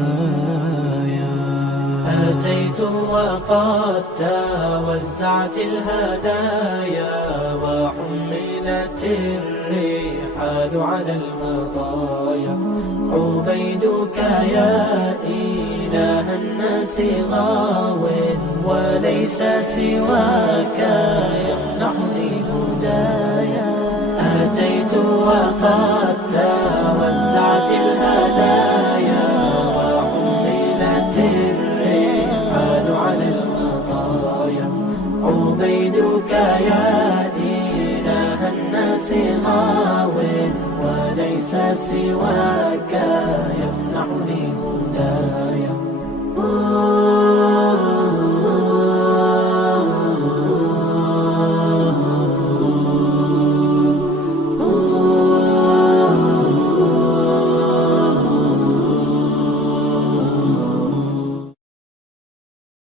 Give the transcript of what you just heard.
هدايا أتيت وقد توزعت الهدايا وحملت الرحال على المطايا عبيدك يا إله الناس غاو وليس سواك يمنحني هدايا أتيت وقد توزعت الهدايا وحملت الرحال على المطايا عبيدك يا إله الناس غاو وليس سواك